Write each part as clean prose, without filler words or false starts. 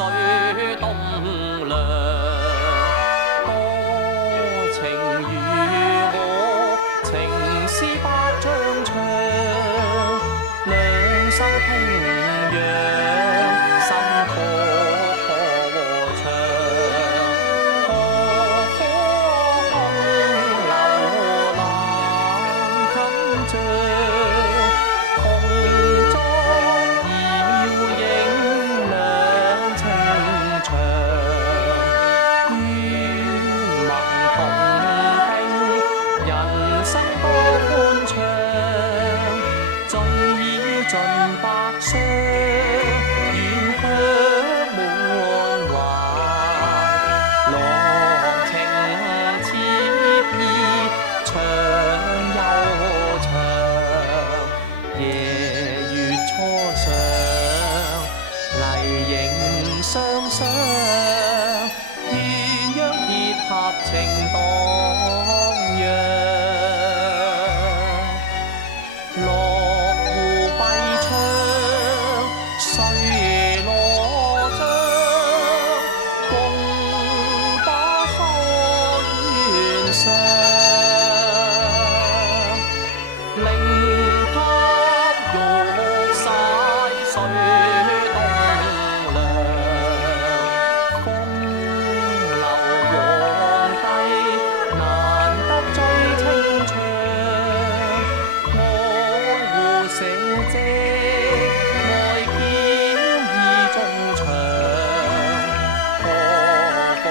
水東涼，多情與我，情絲百丈長，兩手平揚，心可和暢。何況空留難襟仗，紅妝耀映兩情長。願盟同慶，人生多歡暢，醉意盡百觴，遠香滿懷。郎情妾意，長又長。夜月初上，麗影雙雙，鴛鴦鐵塔情蕩漾。落戶閉窗，睡羅帳，共把疏遠上。靈塔玉璽，水東涼，風流皇帝，難得最清長。我護社稷，愛嬌意中長，何妨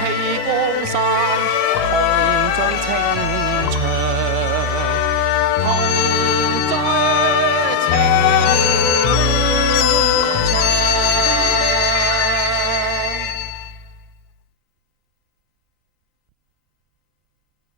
棄江山，同盡情